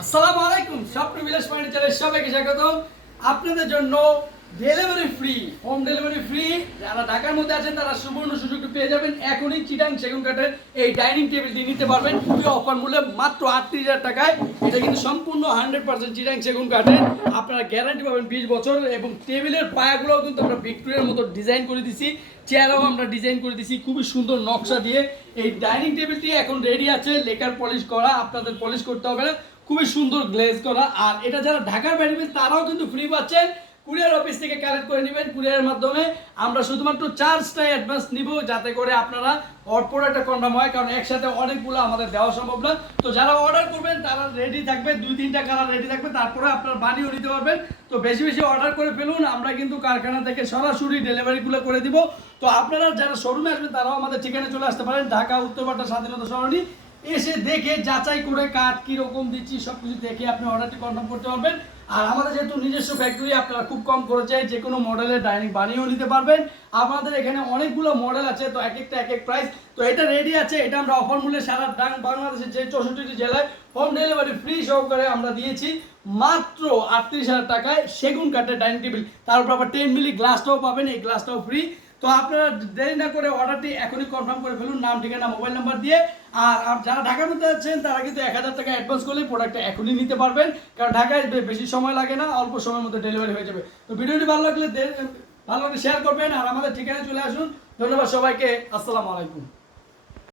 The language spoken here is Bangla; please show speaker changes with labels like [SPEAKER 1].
[SPEAKER 1] আসসালামু আলাইকুম স্বপ্ন বিলাস ফার্নিচারের সবাইকে স্বাগত আপনাদের জন্য delivery free home delivery free যারা ঢাকার মধ্যে আছেন, তারা সুবর্ণ সুযোগটা পেয়ে যাবেন। এখনই চিটাং সেগুন কাঠের এই ডাইনিং টেবিলটি নিতে পারবেন। খুবই অফার মূল্যে মাত্র আটত্রিশ হাজার টাকায়। এটা কিন্তু সম্পূর্ণ হান্ড্রেড পার্সেন্ট চিটাং সেগুন কাঠের। আপনারা গ্যারান্টি পাবেন বিশ বছর এবং টেবিলের পায়াগুলোও কিন্তু আমরা ভিক্টোরিয়ার মতো ডিজাইন করে দিছি। চেয়ারও আমরা ডিজাইন করে দিছি খুবই সুন্দর নকশা দিয়ে। এই ডাইনিং টেবিলটি এখন রেডি আছে। লেকার পলিশ করা, আপনাদের পলিশ করতে হবে না। খুবই সুন্দর গ্লেজ করা। আর এটা যারা ঢাকার বাইরে তারাও কিন্তু ফ্রি পাচ্ছেন। কুরিয়ার অফিস থেকে কালেক্ট করে নেবেন। কুরিয়ারের মাধ্যমে আমরা শুধুমাত্র চার্জটাই অ্যাডভান্স নিব যাতে করে আপনারা প্রোডাক্টটা কনফার্ম হয়, কারণ একসাথে অনেকগুলো আমাদের দেওয়া সম্ভব না। তো যারা অর্ডার করবেন, তারা রেডি থাকবে, দুই তিনটা কালার রেডি থাকবে, তারপরে আপনারা বানিয়েও নিতে পারবেন। তো বেশি বেশি অর্ডার করে ফেলুন, আমরা কিন্তু কারখানা থেকে সরাসরি ডেলিভারিগুলো করে দিব। তো আপনারা যারা শোরুমে আসবেন, তারাও আমাদের ঠিকানায় চলে আসতে পারেন। ঢাকা উত্তরপাটা স্বাধীনতা সরণি এসে দেখে যাচাই করে কাঠ কীরকম দিচ্ছি সব কিছু দেখে আপনি অর্ডারটি কনফার্ম করতে পারবেন। আর আমাদের যেহেতু নিজস্ব ফ্যাক্টরি আপনারা খুব কম খরচে যে কোনো মডেলের ডাইনিং বানিয়েও নিতে পারবেন। আমাদের এখানে অনেকগুলো মডেল আছে, তো এক একটা, এক এক প্রাইস তো এটা রেডি আছে, এটা আমরা অফার মূল্যে সারা ডাং- বাংলাদেশের যে চৌষট্টি জেলায় হোম ডেলিভারি ফ্রি সহকারে আমরা দিয়েছি। মাত্র আটত্রিশ হাজার টাকায় সেগুন কাঠের ডাইনিং টেবিল তার উপর আবার টেন মিলি গ্লাসটাও পাবেন, এই গ্লাসটাও ফ্রি তো আপনারা দেরি না করে অর্ডারটি এখনই কনফার্ম করে ফেলুন, নাম, ঠিকানা মোবাইল নাম্বার দিয়ে। আর আর যারা ঢাকার মধ্যে আছেন, তারা কিন্তু এক হাজার টাকা অ্যাডভান্স করলে প্রোডাক্টটা এখনই নিতে পারবেন। কারণ ঢাকায় বেশি সময় লাগে না, অল্প সময়ের মধ্যে ডেলিভারি হয়ে যাবে। তো ভিডিওটি ভালো লাগলে ভালো লাগলে শেয়ার করবেন, আর আমাদের ঠিকানায় চলে আসুন। ধন্যবাদ সবাইকে, আসসালামু আলাইকুম।